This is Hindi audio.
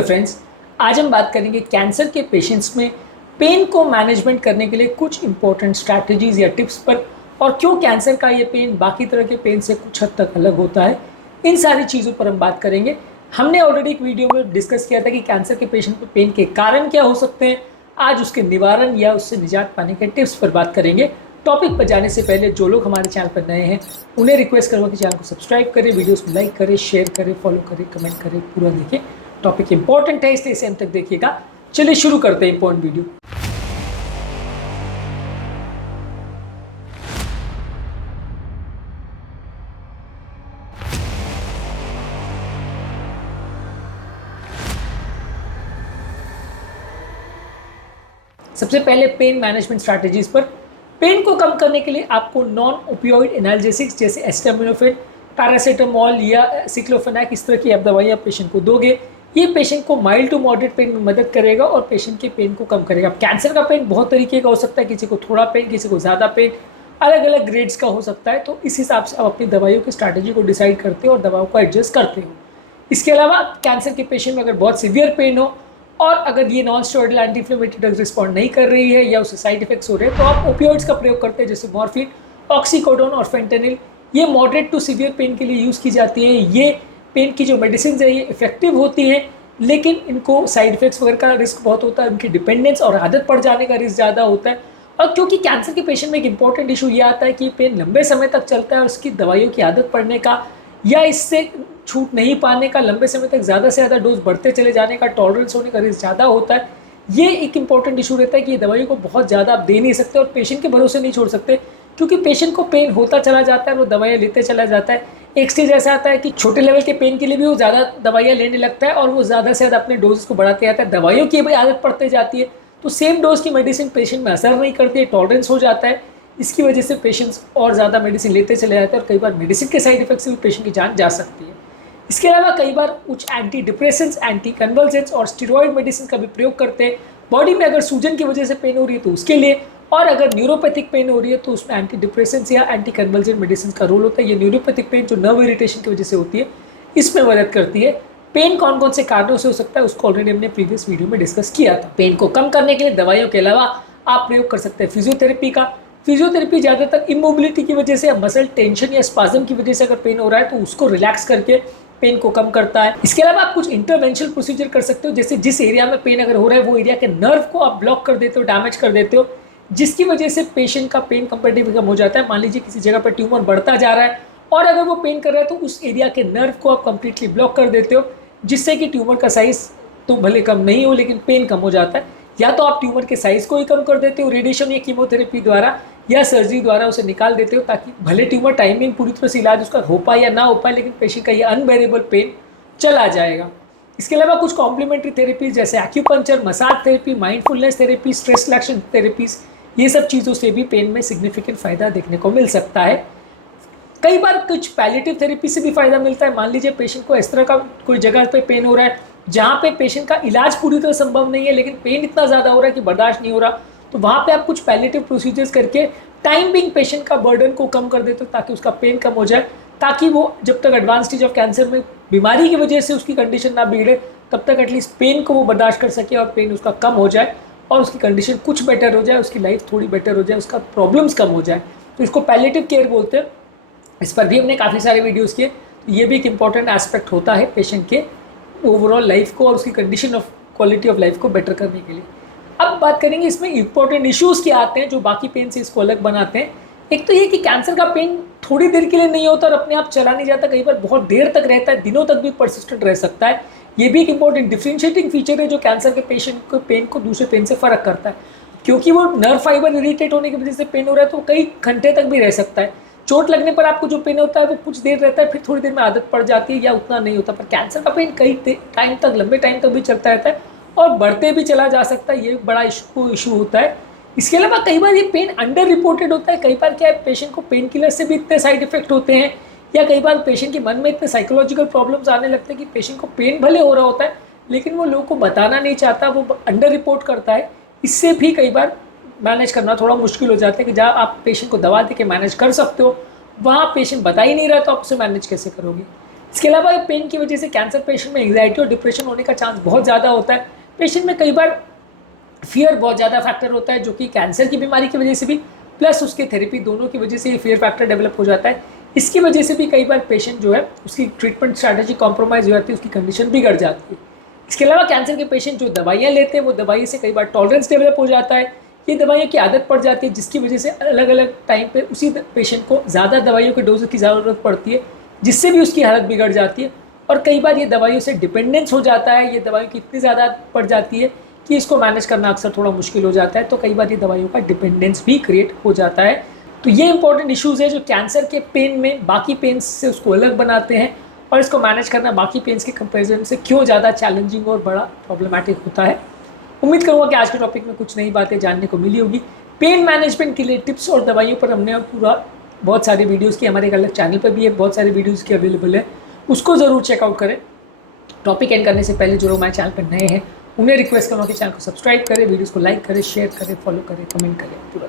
हेलो फ्रेंड्स, आज हम बात करेंगे कैंसर के पेशेंट्स में पेन को मैनेजमेंट करने के लिए कुछ इंपॉर्टेंट स्ट्रैटेजीज या टिप्स पर, और क्यों कैंसर का ये पेन बाकी तरह के पेन से कुछ हद तक अलग होता है। इन सारी चीज़ों पर हम बात करेंगे। हमने ऑलरेडी एक वीडियो में डिस्कस किया था कि कैंसर के पेशेंट में पेन के कारण क्या हो सकते हैं। आज उसके निवारण या उससे निजात पाने के टिप्स पर बात करेंगे। टॉपिक पर जाने से पहले जो लोग हमारे चैनल पर नए हैं उन्हें रिक्वेस्ट करूँगा कि चैनल को सब्सक्राइब करें, वीडियोस को लाइक करें, शेयर करें, फॉलो करें, कमेंट करें, पूरा देखें। टॉपिक इंपॉर्टेंट है इसलिए इसे अंत तक देखिएगा। चलिए शुरू करते हैं इंपॉर्टेंट वीडियो। सबसे पहले पेन मैनेजमेंट स्ट्रैटेजीज पर। पेन को कम करने के लिए आपको नॉन ओपियोइड एनाल्जेसिक्स जैसे एस्टामिनोफेन, पैरासीटामोल या सिक्लोफेनैक इस तरह की आप दवाइयाँ पेशेंट को दोगे। ये पेशेंट को माइल्ड टू मॉडरेट पेन में मदद करेगा और पेशेंट के पेन को कम करेगा। कैंसर का पेन बहुत तरीके का हो सकता है, किसी को थोड़ा पेन, किसी को ज़्यादा पेन, अलग अलग ग्रेड्स का हो सकता है। तो इस हिसाब से आप अपनी दवाइयों की स्ट्रैटेजी को डिसाइड करते हो और दवाओं को एडजस्ट करते हो। इसके अलावा कैंसर के पेशेंट में अगर बहुत सीवियर पेन हो और अगर ये non steroidal anti inflammatory drugs respond नहीं कर रही है या उससे साइड इफेक्ट्स हो रहे हैं, तो आप ओपियोइड्स का प्रयोग करते हैं जैसे मॉर्फिन, ऑक्सीकोडोन और फेंटेनिल। ये मॉडरेट टू सीवियर पेन के लिए यूज़ की जाती हैं। ये पेन की जो मेडिसिन है ये इफेक्टिव होती हैं, लेकिन इनको साइड इफेक्ट्स वगैरह का रिस्क बहुत होता है, उनकी डिपेंडेंस और आदत पड़ जाने का रिस्क ज़्यादा होता है। और क्योंकि कैंसर के पेशेंट में एक इंपॉर्टेंट इशू ये आता है कि पेन लंबे समय तक चलता है और उसकी दवाइयों की आदत पड़ने का या इससे छूट नहीं पाने का, लंबे समय तक ज़्यादा से ज़्यादा डोज बढ़ते चले जाने का, टॉलरेंस होने का रिस्क ज़्यादा होता है। ये एक इंपॉर्टेंट इशू रहता है कि ये दवाइयों को बहुत ज़्यादा आप दे नहीं सकते और पेशेंट के भरोसे नहीं छोड़ सकते, क्योंकि पेशेंट को पेन होता चला जाता है, वो दवाइयाँ लेते चला जाता है। एक स्टेज ऐसा आता है कि छोटे लेवल के पेन के लिए भी वो ज़्यादा दवाइयाँ लेने लगता है और वो ज़्यादा से ज़्यादा अपने डोज को बढ़ाते जाता है। दवाइयों की भी आदत पड़ते जाती है, तो सेम डोज की मेडिसिन पेशेंट में असर नहीं करती है, टॉलरेंस हो जाता है। इसकी वजह से पेशेंट्स और ज़्यादा मेडिसिन लेते चले जाते हैं और कई बार मेडिसिन के साइड इफेक्ट से भी पेशेंट की जान जा सकती है। इसके अलावा कई बार कुछ एंटी डिप्रेसेंट्स, एंटी कन्वल्सेंट्स और स्टेरॉइड मेडिसिन का भी प्रयोग करते हैं। बॉडी में अगर सूजन की वजह से पेन हो रही है तो उसके लिए, और अगर न्यूरोपैथिक पेन हो रही है तो उसमें एंटी डिप्रेसेंट्स या एंटी कन्वल्सेंट मेडिसिन का रोल होता है। ये न्यूरोपैथिक पेन जो नर्व इरिटेशन की वजह से होती है, इसमें मदद करती है। पेन कौन कौन से कारणों से हो सकता है उसको ऑलरेडी हमने प्रीवियस वीडियो में डिस्कस किया था। पेन को कम करने के लिए दवाइयों के अलावा आप प्रयोग कर सकते हैं फिजियोथेरेपी का। फिजियोथेरेपी ज़्यादातर इमोबिलिटी की वजह से या मसल टेंशन या स्पाज्म की वजह से अगर पेन हो रहा है तो उसको रिलैक्स करके पेन को कम करता है। इसके अलावा आप कुछ इंटरवेंशनल प्रोसीजर कर सकते हो, जैसे जिस एरिया में पेन अगर हो रहा है वो एरिया के नर्व को आप ब्लॉक कर देते हो, डैमेज कर देते हो, जिसकी वजह से पेशेंट का पेन कंपेरेटिवली कम हो जाता है। मान लीजिए किसी जगह पर ट्यूमर बढ़ता जा रहा है और अगर वो पेन कर रहा है तो उस एरिया के नर्व को आप कंप्लीटली ब्लॉक कर देते हो, जिससे कि ट्यूमर का साइज तो भले कम नहीं हो लेकिन पेन कम हो जाता है। या तो आप ट्यूमर के साइज को ही कम कर देते हो रेडिएशन या कीमोथेरेपी द्वारा, या सर्जरी द्वारा उसे निकाल देते हो, ताकि भले ट्यूमर टाइमिंग पूरी तरह से इलाज उसका हो पाए या ना हो पाए, लेकिन पेशेंट का ये अनबेरेबल पेन चला जाएगा। इसके अलावा कुछ कॉम्प्लीमेंट्री थेरेपीज जैसे acupuncture, massage therapy, mindfulness therapy, stress relaxation therapies, ये सब चीज़ों से भी पेन में सिग्निफिकेंट फायदा देखने को मिल सकता है। कई बार कुछ पैलिएटिव थेरेपी से भी फायदा मिलता है। मान लीजिए पेशेंट को इस तरह का कोई जगह पे पेन हो रहा है जहाँ पे पेशेंट का इलाज पूरी तरह संभव नहीं है, लेकिन पेन इतना ज़्यादा हो रहा है कि बर्दाश्त नहीं हो रहा, तो वहाँ पे आप कुछ पैलिएटिव प्रोसीजर्स करके टाइम बिंग पेशेंट का बर्डन को कम कर देते हो, ताकि उसका पेन कम हो जाए, ताकि वो जब तक एडवांस स्टेज ऑफ कैंसर में बीमारी की वजह से उसकी कंडीशन ना बिगड़े, तब तक एटलीस्ट पेन को वो बर्दाश्त कर सके और पेन उसका कम हो जाए और उसकी कंडीशन कुछ बेटर हो जाए, उसकी लाइफ थोड़ी बेटर हो जाए, उसका प्रॉब्लम्स कम हो जाए। तो इसको पैलिएटिव केयर बोलते हैं। इस पर भी हमने काफ़ी सारे वीडियोज़ किए। तो ये भी एक इंपॉर्टेंट एस्पेक्ट होता है पेशेंट के ओवरऑल लाइफ को और उसकी condition of quality of life को बेटर करने के लिए। अब बात करेंगे इसमें इंपॉर्टेंट इश्यूज़ क्या आते हैं जो बाकी पेन से इसको अलग बनाते हैं। एक तो ये कि कैंसर का पेन थोड़ी देर के लिए नहीं होता और अपने आप चला नहीं जाता, कई बार बहुत देर तक रहता है, दिनों तक भी परसिस्टेंट रह सकता है। ये भी एक इंपॉर्टेंट डिफरेंशिएटिंग फीचर है जो कैंसर के पेशेंट को पेन को दूसरे पेन से फ़र्क करता है, क्योंकि वो नर्व फाइबर इरिटेट होने की वजह से पेन हो रहा है तो कई घंटे तक भी रह सकता है। चोट लगने पर आपको जो पेन होता है वो कुछ देर रहता है, फिर थोड़ी देर में आदत पड़ जाती है या उतना नहीं होता। पर कैंसर का पेन कई टाइम तक, लंबे टाइम तक भी चलता रहता है और बढ़ते भी चला जा सकता है। ये बड़ा इशू होता है। इसके अलावा कई बार ये पेन अंडर रिपोर्टेड होता है। कई बार क्या है, पेशेंट को पेन किलर से भी इतने साइड इफेक्ट होते हैं, या कई बार पेशेंट के मन में इतने साइकोलॉजिकल प्रॉब्लम्स आने लगते हैं कि पेशेंट को पेन भले हो रहा होता है लेकिन वो लोगों को बताना नहीं चाहता, वो अंडर रिपोर्ट करता है। इससे भी कई बार मैनेज करना थोड़ा मुश्किल हो जाता है कि जहाँ आप पेशेंट को दवा दे के मैनेज कर सकते हो, वहाँ पेशेंट बता ही नहीं रहा तो आप उसे मैनेज कैसे करोगे। इसके अलावा पेन की वजह से कैंसर पेशेंट में एंग्जाइटी और डिप्रेशन होने का चांस बहुत ज़्यादा होता है। पेशेंट में कई बार फियर बहुत ज़्यादा फैक्टर होता है, जो कि कैंसर की बीमारी की वजह से भी प्लस उसके थेरेपी दोनों की वजह से ये फियर फैक्टर डेवलप हो जाता है। इसकी वजह से भी कई बार पेशेंट जो है उसकी ट्रीटमेंट स्ट्रैटेजी कॉम्प्रोमाइज़ हो जाती है, उसकी कंडीशन बिगड़ जाती है। इसके अलावा कैंसर के पेशेंट जो दवाइयाँ लेते हैं वो दवाई से कई बार टॉलरेंस डेवलप हो जाता है, ये दवाइयों की आदत पड़ जाती है, जिसकी वजह से अलग अलग टाइम पे उसी पेशेंट को ज़्यादा दवाइयों के डोज की ज़रूरत पड़ती है, जिससे भी उसकी हालत बिगड़ जाती है। और कई बार ये दवाइयों से डिपेंडेंस हो जाता है, ये दवाइयों की इतनी ज़्यादा पड़ जाती है कि इसको मैनेज करना अक्सर थोड़ा मुश्किल हो जाता है, तो कई बार ये दवाइयों का डिपेंडेंस भी क्रिएट हो जाता है। तो ये इंपॉर्टेंट इश्यूज़ है जो कैंसर के पेन में बाकी पेन्स से उसको अलग बनाते हैं, और इसको मैनेज करना बाकी पेन्स के कंपेरिजन से क्यों ज़्यादा चैलेंजिंग और बड़ा प्रॉब्लमेटिक होता है। उम्मीद करूँगा कि आज के टॉपिक में कुछ नई बातें जानने को मिली होगी। पेन मैनेजमेंट के लिए टिप्स और दवाइयों पर हमने पूरा बहुत सारी वीडियोज़ की, हमारे एक अलग चैनल पर भी है, बहुत सारी वीडियोज़ की अवेलेबल है, उसको ज़रूर चेकआउट करें। टॉपिक एंड करने से पहले जो लोग हमारे चैनल पर नए हैं उन्हें रिक्वेस्ट करूँगा कि चैनल को सब्सक्राइब करें, वीडियोज़ को लाइक करें, शेयर करें, फॉलो करें, कमेंट करें पूरा।